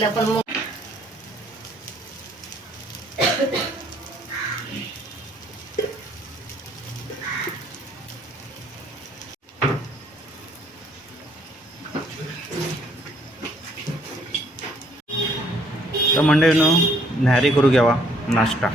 तिला पण मग तर मंडळीनो न्याहारी करू घ्यावा नाश्ता.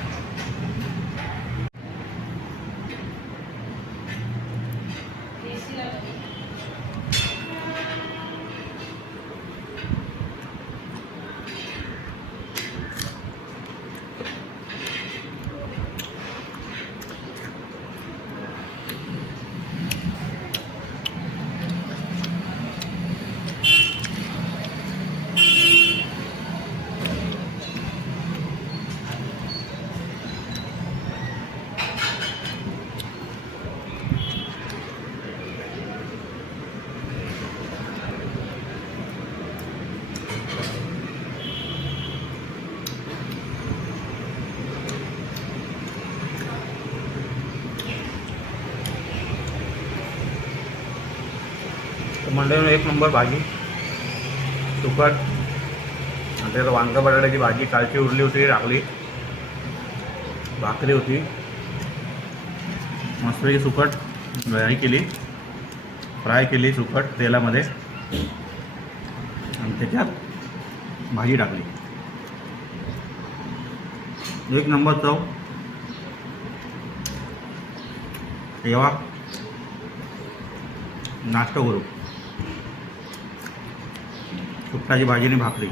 मंडळीनो एक नंबर भाजी सुकट आणि त्यात वांग बटाट्याची भाजी कालची उरली होती टाकली, भाकरी होती मस्तपैकी सुकट हे केली, फ्राय केली सुकट तेलामध्ये आणि त्याच्यात भाजी टाकली. एक नंबर चव. तेव्हा नाश्ता करू सुकटाची भाजी आणि भाकरी.